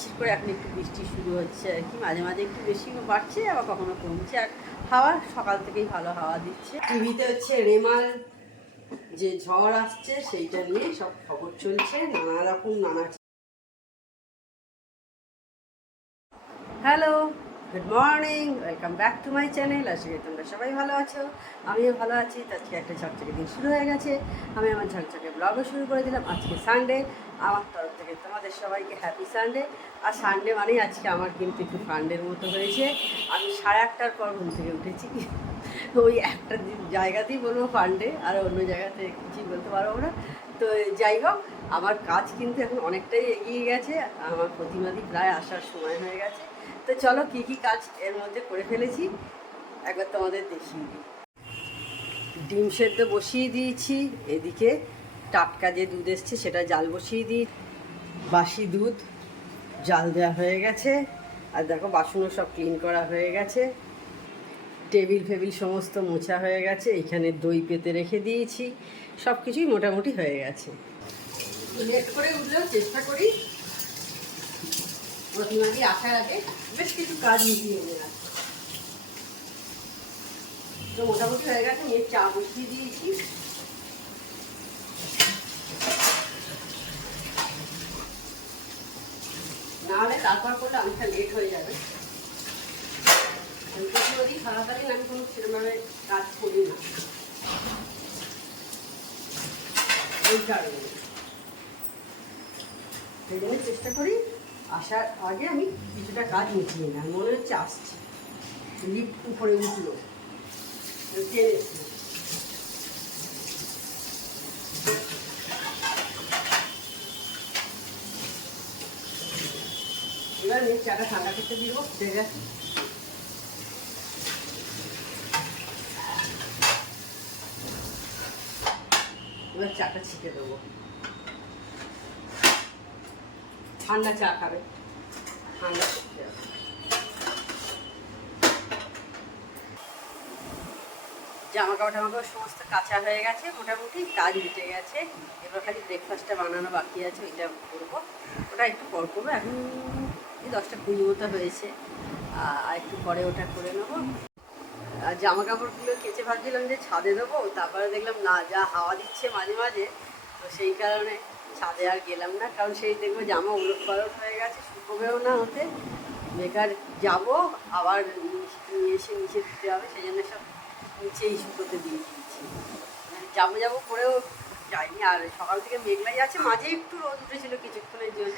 ঝিরঝির করে এখন একটু বৃষ্টি শুরু হচ্ছে আর কি। মাঝে মাঝে একটু বেশি বাড়ছে, আবার কখনো কমছে। আর হাওয়া সকাল থেকেই ভালো হাওয়া দিচ্ছে। টিভিতে হচ্ছে রেমাল যে ঝড় আসছে, সেইটা নিয়ে সব খবর চলছে। নানা রকম, নানা hello good morning welcome back to my channel আশা করি তোমরা সবাই ভালো আছো? আমিও ভালো আছি। আজকে একটা ঝকঝকে দিন শুরু হয়ে গেছে। আমি আমার ঝকঝকে ব্লগও শুরু করে দিলাম। আজকে সানডে আমার তরফ থেকে তোমাদের সবাইকে হ্যাপি সানডে আর সানডে মানেই আজকে আমার কিন্তু একটু ফান্ডের মতো হয়েছে। আমি সাড়ে আটটার পর ঘুম থেকে উঠেছি। ওই একটা জায়গাতেই বলব ফান্ডে আর অন্য জায়গাতে কিছুই বলতে পারব না। তো যাই হোক, আমার কাজ কিন্তু এখন অনেকটাই এগিয়ে গেছে। আমার প্রতিমাদি প্রায় আসার সময় হয়ে গেছে। তো চলো কী কী কাজ এর মধ্যে করে ফেলেছি। একবার তোমাদের দেখিয়ে ডিম সেদ্ধ বসিয়ে দিয়েছি, এদিকে টাটকা যে দুধ এসছে সেটা জাল বসিয়ে দিই। বাসি দুধ, জাল দেওয়া হয়ে গেছে। আর দেখো বাসনও সব ক্লিন করা হয়ে গেছে। টেবিল ফেবিল সমস্ত মোছা হয়ে গেছে, এখানে দই পেতে রেখে দিয়েছি। সব কিছুই মোটামুটি হয়ে গেছে। করে উঠলেও চেষ্টা করি। প্রতিমাদি আসার আগে বেশ কিছু কাজ মিটিয়ে আসে তো মোটামুটি হয়ে গেছে মেয়ের চা বসিয়ে দিয়েছি। না হলে তারপর করলে অনেকটা লেট হয়ে যাবে। যদি থাকাকালীন আমি কোনো সেরকমভাবে কাজ করি না। ওই কারণে। সেই জন্য চেষ্টা করি আসার আগে আমি কিছুটা কাজ মিটিয়ে না মনে হচ্ছে আসছে। লিফট উপরে উঠল। টেনেছি এবার আমি চাটা ঠান্ডা করতে দিব ফুটে গেছে এবার চাটা ছিটে দেবো। ঠান্ডা চা খাবে। ঠান্ডা জামা কাপড় টামা কাপড় সমস্ত কাঁচা হয়ে গেছে, মোটামুটি কাজ মিটে গেছে। এবার খালি ব্রেকফাস্টটা বানানো বাকি আছে, ওইটা করব। ওটা একটু পর করব, এখন এই দশটা কুড়ি মতো হয়েছে। আর একটু পরে ওটা করে নেব। আর জামা কাপড়গুলো কেচে ভাবছিলাম যে ছাদে দেবো, তারপরে দেখলাম না, যা হাওয়া দিচ্ছে মাঝে মাঝে, তো সেই কারণে ছাদে আর গেলাম না, কারণ সেই দেখব জামা উলট পালট হয়ে গেছে, শুকোবেও না হতে বেকার যাব, আবার নিয়ে এসে নিচে দিতে হবে, সেই জন্য সব নিচেই শুকোতে দিয়ে দিয়েছি। যাব যাব করেও যাইনি, আর সকাল থেকে মেঘলাই আছে, মাঝে একটু রোদ উঠেছিল কিছুক্ষণের জন্য,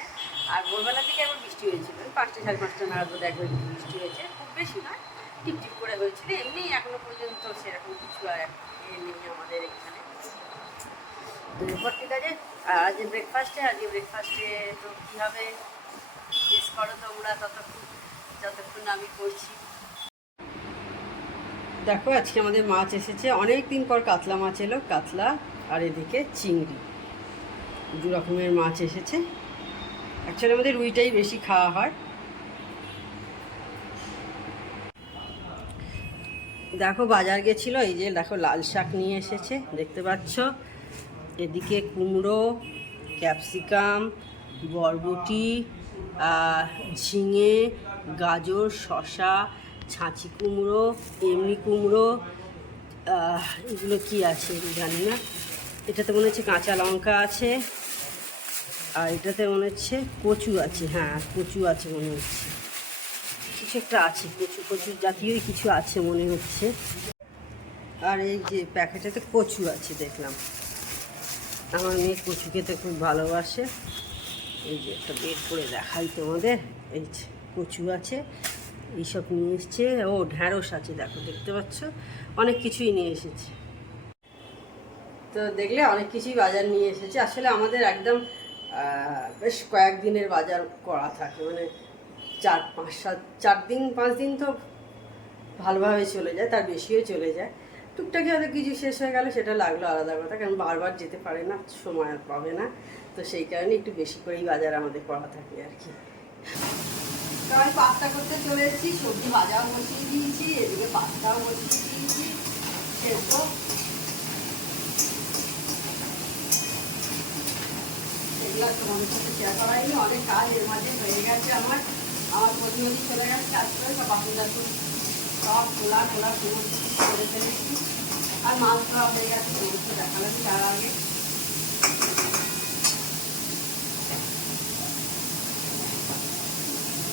আর ভোরবেলা থেকে একবার বৃষ্টি হয়েছিল। পাঁচটা সাড়ে পাঁচটা নাগাদ একবার একটু বৃষ্টি হয়েছে, খুব বেশি নয়, টিপটিপ করে হয়েছিল, এমনি এখনও পর্যন্ত সেরকম কিছু আর এ নেই আমাদের এখানে। এরপর ঠিক আছে? আর আজকে ব্রেকফাস্টে আজকে ব্রেকফাস্টে তো কী হবে? বেশ করো তোমরা ততক্ষণ, যতক্ষণ আমি করছি। দেখো, আজকে আমাদের মাছ এসেছে। অনেক দিন পর কাতলা মাছ এলো, কাতলা আর এদিকে চিংড়ি। দু রকমের মাছ এসেছে। অ্যাকচুয়ালি আমাদের রুইটাই বেশি খাওয়া হয়। দেখো, বাজার গেছিল, এই যে দেখো, লাল শাক নিয়ে এসেছে, দেখতে পাচ্ছ? এদিকে কুমড়ো, ক্যাপসিকাম, বরবটি ঝিঙে, গাজর শশা ছাঁচি কুমড়ো, এমনি কুমড়ো এগুলো কি আছে জানি না। এটাতে মনে হচ্ছে কাঁচা লঙ্কা আছে আর এটাতে মনে হচ্ছে কচু আছে হ্যাঁ কচু আছে মনে হচ্ছে। কিছু একটা আছে, কচু কচু জাতীয় কিছু আছে মনে হচ্ছে। আর এই যে প্যাকেটেতে কচু আছে, দেখলাম। আমার মেয়ে কচু খেতে খুব ভালোবাসে। এই যে একটা বের করে দেখাই তোমাদের। এই যে কচু আছে, এইসব নিয়ে এসছে। ও, ঢ্যাঁড়স আছে, দেখো, দেখতে পাচ্ছ? অনেক কিছুই নিয়ে এসেছে। তো দেখলে অনেক কিছুই বাজার নিয়ে এসেছে। আসলে আমাদের একদম বেশ কয়েকদিনের বাজার করা থাকে। মানে চার, পাঁচ, সাত, চার দিন, পাঁচ দিন তো ভালোভাবে চলে যায়, তার বেশিও চলে যায়। টুকটাকি হয়তো কিছু শেষ হয়ে গেলে, সেটা লাগল আলাদা কথা, কারণ বারবার যেতে পারে না, সময় আর পাবে না। তো সেই কারণে একটু বেশি করেই বাজার আমাদের করা থাকে আর কি। আমি পাস্তা করতে চলে এসেছি, সবজি ভাজাও বসিয়ে দিয়েছি, এদিকে পাস্তাও বসিয়ে দিয়েছি, সেদ্ধ। আর তোমাদের সাথে শেয়ার করাইনি, অনেক কাজ এর মাঝে হয়ে গেছে আমার। আমার প্রতিনিধি চলে গেছে, আজকে সব বাসন সব খোলা খোলা কিছু করে ফেলেছি আর মাছ ধরা হয়ে গেছে সমস্ত দেখালাম তার আগে।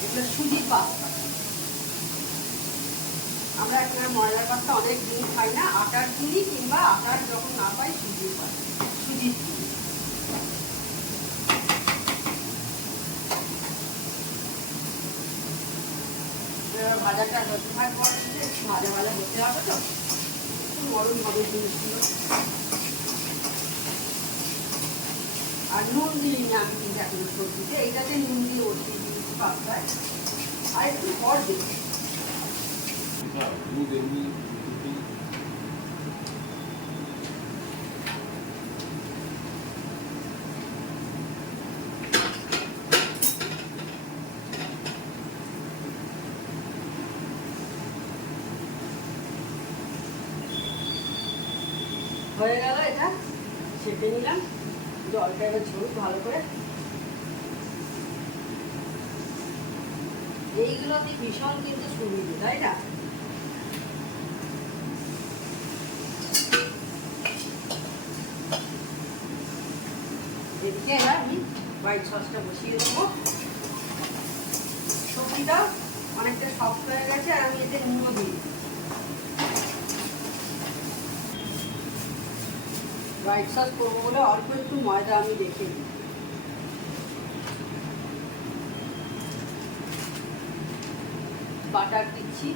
এগুলো পাস্তা। আমরা এখন আর ময়দার পাস্তা অনেক দিন খাই না, আটার চিনি কিংবা আটার যখন না পাই, সুজির পাস্তা। সুজির আর নুন দিই না আমি কিন্তু এখন সবজিতে এইটাতে নুন দিয়ে ওটি দিয়েছি পাস্তায় আর একটু ঘর দিই হয়ে গেল এটা। চেপে নিলাম। জলটা এবার ঝরুক ভালো করে। এইগুলোতে ভীষণ কিন্তু সুবিধে, তাই না? এদিকে এবার আমি হোয়াইট সসটা বসিয়ে দেবো। সবজিটা অনেকটা সফট হয়ে গেছে, আর আমি এতে নুনও দিই হোয়াইট সস করব বলে অল্প একটু ময়দা আমি রেখে দিই বাটার দিচ্ছি।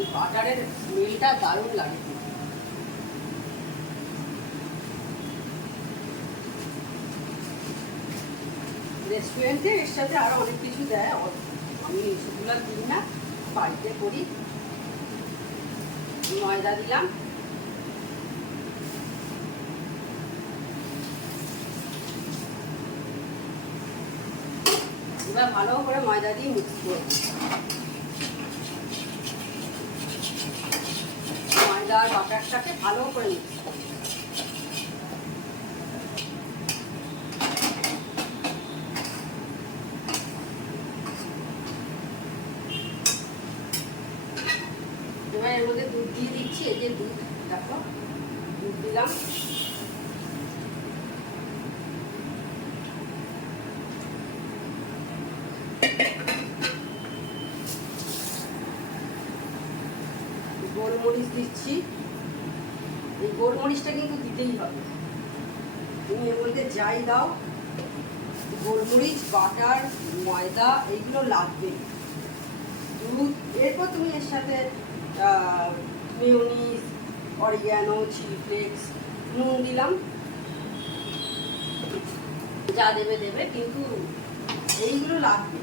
এই বাটারের স্মেলটা দারুণ লাগে রেস্টুরেন্টে এর সাথে আরও অনেক কিছু দেয়। আমি সেগুলো দিই না, বাড়িতে করি। ময়দা দিলাম। এবার ভালো করে ময়দা দিয়ে মিক্স করে ময়দা আর বাটারটাকে ভালো করে মিক্স এবার এর মধ্যে দুধ দিয়ে দিচ্ছি এই যে দুধ দেখো দুধ দিলাম গোলমরিচ দিচ্ছি। এই গোলমরিচটা কিন্তু দিতেই হবে। তুমি এর মধ্যে যাই দাও। গোলমরিচ, বাটার, ময়দা, এইগুলো লাগবে। দুধ, এরপর তুমি এর সাথে মেয়নিজ, অরিগ্যানো, চিলি ফ্লেক্স, নুন দিলাম। যা দেবে দেবে, কিন্তু এইগুলো লাগবে।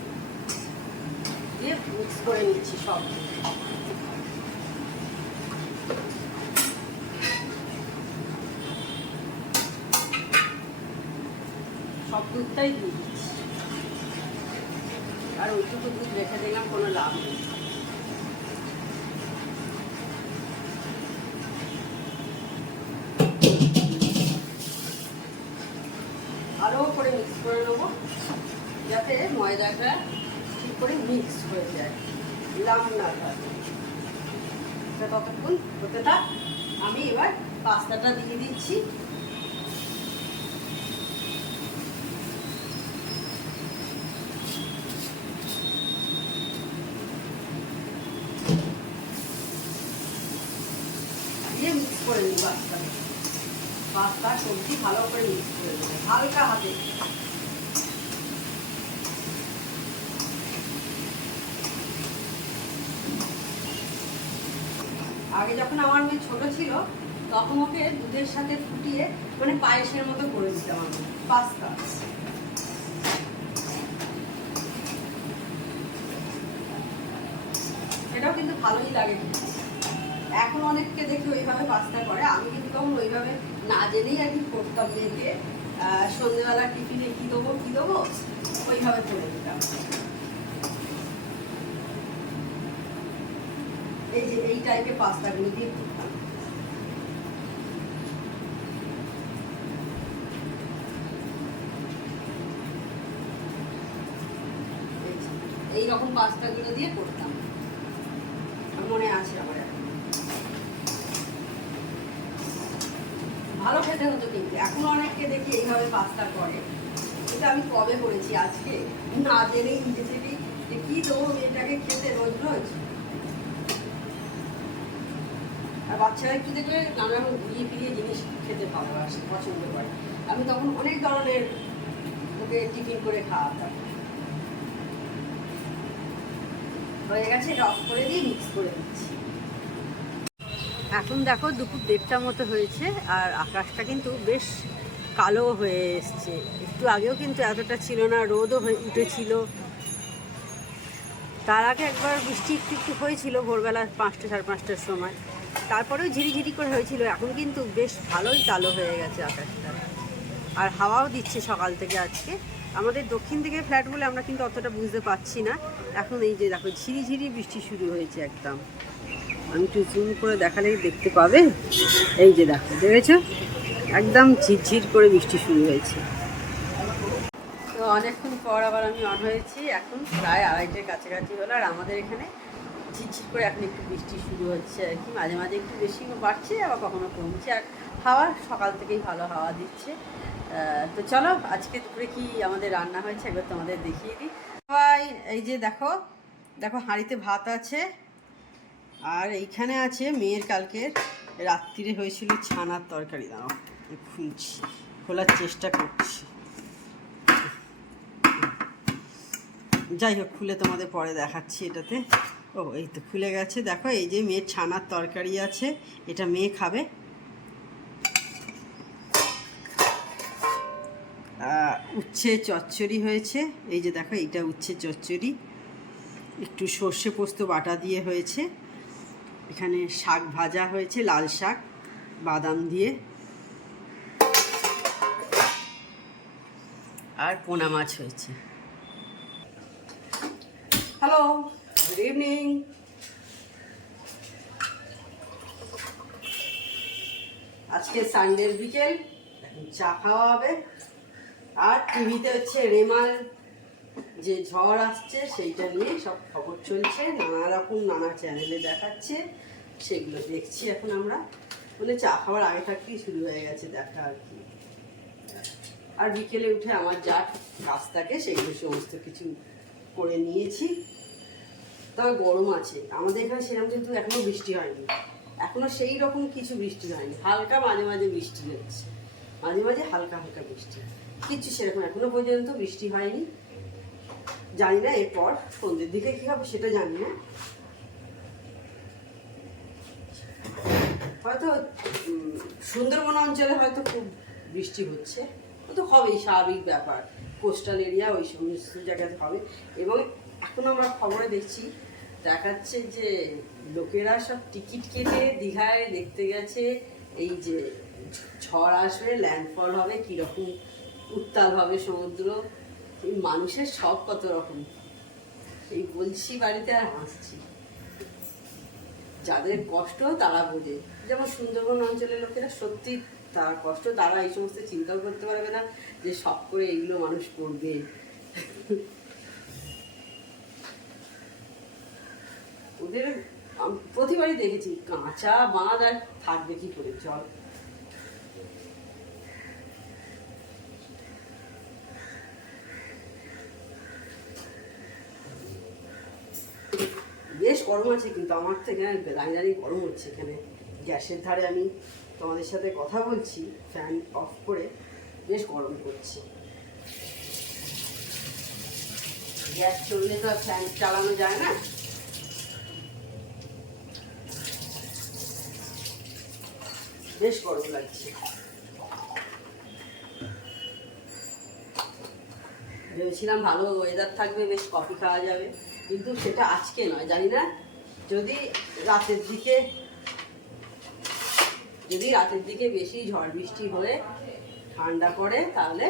দিয়ে মিক্স করে নিচ্ছি সব সব দুধটাই দিয়ে দিচ্ছি। আর ওইটুকু দুধ রেখে দিলাম, কোনো লাভ নেই। আরও করে মিক্স করে নেব, যাতে ময়দাটা ঠিক করে মিক্স হয়ে যায়। লাম না থাকে ততক্ষণ হতে থাক, আমি এবার পাস্তাটা দিয়ে দিচ্ছি দিয়ে আগে যখন আমার মেয়ে ছোট ছিল, তখন ওকে দুধের সাথে ফুটিয়ে মানে পায়েসের মতো করে দিতাম আমি, পাস্তা এটাও কিন্তু ভালোই লাগে। এখন অনেককে দেখি ওইভাবে পাস্তা করে আমি কিন্তু তখন ওইভাবে না জেনেই আর কি করতাম মেয়েকে। সন্ধ্যেবেলা টিফিনে কী দেবো কী দেবো? ওইভাবে করে দিতাম এই যে এই টাইপের পাস্তাগুলো দিয়ে করতাম। এইরকম পাস্তাগুলো দিয়ে করতাম। খেতে হতো কিন্তু। এখন অনেককে দেখি এইভাবে পাস্তা করে। এটা আমি কবে করেছি আজকে? না জেনেই থেকেই যে কি দেবো মেয়েটাকে খেতে রোজ রোজ। আর বাচ্চারা একটু দেখলে নানা ঘুরিয়ে ফিরিয়ে জিনিস খেতে ভালোবাসে, পছন্দ করে। আমি তখন অনেক ধরনের ওকে টিফিন করে খাওয়াতাম। হয়ে গেছে অফ করে দিয়ে মিক্স করে দিচ্ছি। এখন দেখো দুপুর দেড়টা মতো হয়েছে আর আকাশটা কিন্তু বেশ কালো হয়ে এসছে। একটু আগেও কিন্তু এতটা ছিল না, রোদও হয়ে উঠেছিল। তার আগে একবার বৃষ্টি একটু একটু হয়েছিল ভোরবেলা পাঁচটা সাড়ে পাঁচটার সময়। তারপরেও ঝিরিঝিরি করে হয়েছিল, এখন কিন্তু বেশ ভালোই কালো হয়ে গেছে আকাশটা। আর হাওয়াও দিচ্ছে সকাল থেকে আজকে। আমাদের দক্ষিণ দিকে ফ্ল্যাট বলে আমরা কিন্তু অতটা বুঝতে পারছি না। এখন এই যে দেখো ঝিরিঝিরি বৃষ্টি শুরু হয়েছে একদম। আমি একটু জুম করে দেখালে দেখতে পাবে। এই যে দেখো, দেখেছ? একদম ঝিরঝির করে বৃষ্টি শুরু হয়েছে। তো অনেকক্ষণ পর আবার আমি অন হয়েছি। এখন প্রায় আড়াইটের কাছাকাছি হলো, আর আমাদের এখানে ঝিরঝির করে এখন একটু বৃষ্টি শুরু হচ্ছে আর কি। মাঝে মাঝে একটু বেশি বাড়ছে, আবার কখনো কমছে। আর হাওয়া সকাল থেকেই ভালো হাওয়া দিচ্ছে। তো চলো, আজকে দুপুরে কি আমাদের রান্না হয়েছে একবার তোমাদের দেখিয়ে দিই। সবাই, এই যে দেখো দেখো হাঁড়িতে ভাত আছে। আর এইখানে আছে মেয়ের কালকের রাত্রিরে হয়েছিল ছানার তরকারি, দাঁড়াও খুলছি, খোলার চেষ্টা করছি। যাই হোক, খুলে তোমাদের পরে দেখাচ্ছি এটাতে। ও, এই তো খুলে গেছে। দেখো, এই যে মেয়ের ছানার তরকারি আছে, এটা মেয়ে খাবে। উচ্ছে চচ্চড়ি হয়েছে। এই যে দেখো, এইটা উচ্ছে চচ্চড়ি। একটু সর্ষে পোস্ত বাটা দিয়ে হয়েছে। এখানে শাক ভাজা হয়েছে, লাল শাক, বাদাম দিয়ে। আর পোনা মাছ হয়েছে। হ্যালো গুড ইভিনিং আজকে সানডের বিকেল চা খাওয়া হবে। আর টিভিতে হচ্ছে রেমাল যে ঝড় আসছে সেইটা নিয়ে সব খবর চলছে, নানা রকম নানা চ্যানেলে দেখাচ্ছে, সেগুলো দেখছি এখন আমরা। মানে চা খাওয়ার আগে থাকতেই শুরু হয়ে গেছে দেখা আর কি। আর বিকেলে উঠে আমার যা কাজ থাকে সেগুলো সমস্ত কিছু করে নিয়েছি। তবে গরম আছে। আমাদের এখানে সেরকম কিন্তু এখনও বৃষ্টি হয়নি। এখনও সেই রকম কিছু বৃষ্টি হয়নি। হালকা মাঝে মাঝে বৃষ্টি হচ্ছে। মাঝে মাঝে হালকা হালকা বৃষ্টি। কিছু সেরকম এখনও পর্যন্ত বৃষ্টি হয়নি। জানি না এরপর সন্ধ্যের দিকে কি হবে সেটা জানি না। হয়তো সুন্দরবন অঞ্চলে হয়তো খুব বৃষ্টি হচ্ছে। ও তো হবেই, স্বাভাবিক ব্যাপার। কোস্টাল এরিয়া, ওই সমস্ত জায়গাতে হবে। এবং এখন আমরা খবরে দেখছি, দেখাচ্ছে যে লোকেরা সব টিকিট কেটে দীঘায় দেখতে গেছে। এই যে ঝড় আসবে ল্যান্ডফল হবে, কীরকম উত্তাল হবে সমুদ্র। এই মানুষের সব কত রকম? এই বলছি বাড়িতে আর হাসছি। যাদের কষ্ট, তারা বোঝে। যেমন সুন্দরবন অঞ্চলের লোকেরা সত্যি তার কষ্ট, তারা এই সমস্ত চিন্তাও করতে পারবে না যে সব করে এইগুলো মানুষ করবে। ওদের প্রতিবারই দেখেছি, কাঁচা বাঁধ আর থাকবে কি করে? জল বেশ গরম আছে, কিন্তু আমার তো এখানে দাঁড়িয়ে গরম হচ্ছে এখানে। গ্যাসের ধারে আমি তোমাদের সাথে কথা বলছি ফ্যান অফ করে বেশ গরম করছে। গ্যাস চললে তো আর ফ্যান চালানো যায় না। বেশ গরম লাগছে। ভেবেছিলাম ভালো ওয়েদার থাকবে, বেশ কফি খাওয়া যাবে। কিন্তু সেটা আজকে নয়, জানি না। যদি রাতের দিকে, যদি রাতের দিকে বেশি ঝড় বৃষ্টি হয়ে ঠান্ডা পড়ে, তাহলে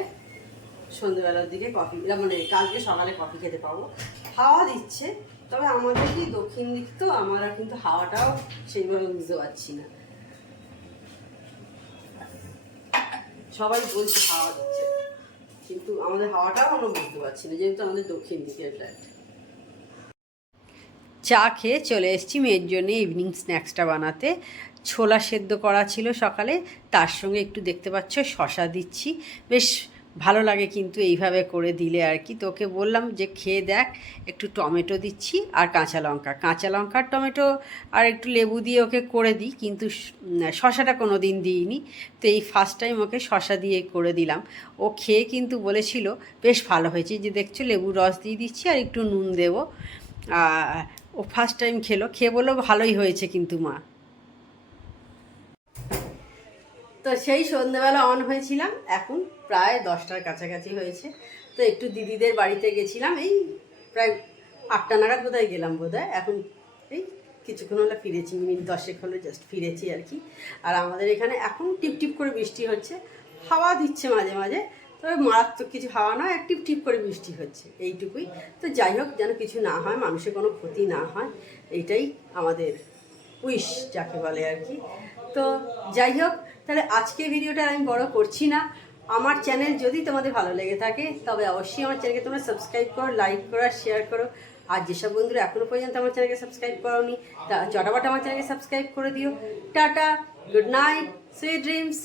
সন্ধ্যেবেলার দিকে কফি মানে কালকে সকালে কফি খেতে পাবো। হাওয়া দিচ্ছে, তবে আমাদের কি দক্ষিণ দিক তো, আমরা কিন্তু হাওয়াটাও সেইভাবে বুঝতে পারছি না। সবাই বলছে হাওয়া দিচ্ছে, কিন্তু আমাদের হাওয়াটাও আমরা বুঝতে পারছি না, যেহেতু আমাদের দক্ষিণ দিকের ফ্ল্যাট চা খেয়ে চলে এসেছি মেয়ের জন্য ইভিনিং স্ন্যাক্সটা বানাতে। ছোলা সেদ্ধ করা ছিল সকালে, তার সঙ্গে একটু দেখতে পাচ্ছ শশা দিচ্ছি। বেশ ভালো লাগে কিন্তু এইভাবে করে দিলে আর কি। তোকে বললাম যে খেয়ে দেখ, একটু টমেটো দিচ্ছি আর কাঁচা লঙ্কা। কাঁচা লঙ্কা আর টমেটো আর একটু লেবু দিয়ে ওকে করে দিই কিন্তু শশাটা কোনো দিন দিইনি। তো এই ফার্স্ট টাইম ওকে শশা দিয়ে করে দিলাম। ও খেয়ে কিন্তু বলেছিল, বেশ ভালো হয়েছে যে দেখছ লেবু রস দিয়ে দিচ্ছি আর একটু নুন দেবো। ও ফার্স্ট টাইম খেলো, খেয়ে বলল ভালোই হয়েছে কিন্তু মা। তো সেই সন্ধ্যেবেলা অন হয়েছিলাম, এখন প্রায় দশটার কাছাকাছি হয়েছে। তো একটু দিদিদের বাড়িতে গেছিলাম, এই প্রায় আটটা নাগাদ বোধহয় গেলাম বোধহয়। এখন এই কিছুক্ষণ হলে ফিরেছি, মিনিট দশেক হলে জাস্ট ফিরেছি আর কি। আর আমাদের এখানে এখন টিপ টিপ করে বৃষ্টি হচ্ছে, হাওয়া দিচ্ছে মাঝে মাঝে। তবে মারাত্মক কিছু হাওয়া নয় এক টিপ টিপ করে বৃষ্টি হচ্ছে, এইটুকুই। তো যাই হোক, যেন কিছু না হয়, মানুষের কোনো ক্ষতি না হয়, এইটাই আমাদের উইশ যাকে বলে আর কি। তো যাই হোক, তাহলে আজকে ভিডিওটা আমি বড় করছি না। আমার চ্যানেল যদি তোমাদের ভালো লেগে থাকে, তবে অবশ্যই আমার চ্যানেলকে তোমরা সাবস্ক্রাইব করো লাইক করো আর শেয়ার করো। আর যেসব বন্ধুরা এখনও পর্যন্ত আমার চ্যানেলকে সাবস্ক্রাইব করোনি, তা চটাপট আমার চ্যানেলকে সাবস্ক্রাইব করে দিও। Tata good night sweet dreams